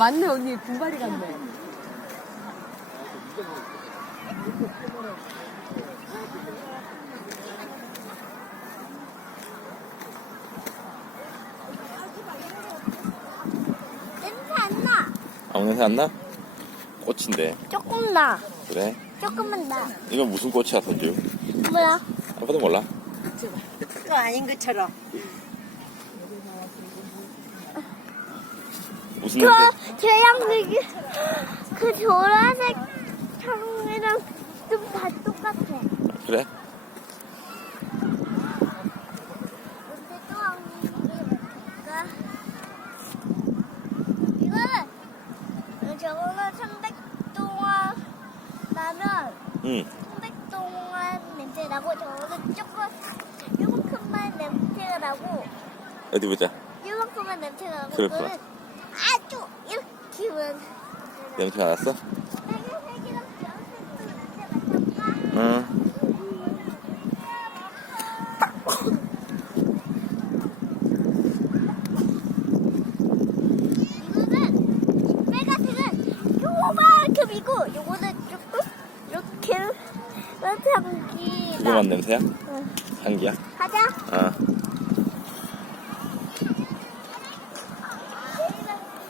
맞네 언니 분발이 같네. 냄새 안 나. 아무 냄새 안 나? 꽃인데. 조금 나. 그래? 조금만 나. 이건 무슨 꽃이야, 손주? 뭐야? 아빠도 몰라. 그거 아닌 것처럼. 무슨 그, 냄새? 쟤랑 그, 그 보라색 청이랑 좀 다 똑같아. 그래? 근데 또 언니가 이거는 저거는 300 동안 나면 응. 300 동안 냄새 나고 저거는 조금 요만큼만 냄새가 나고 어디 보자. 요만큼만 냄새가 나고 그렇구나. 이거는 아주 이렇게만 냄새. 응. 이거는 빨간색은 요만큼이고 요거는 조금 이렇게 그거만 냄새야? 응. 향기야? 가자 아.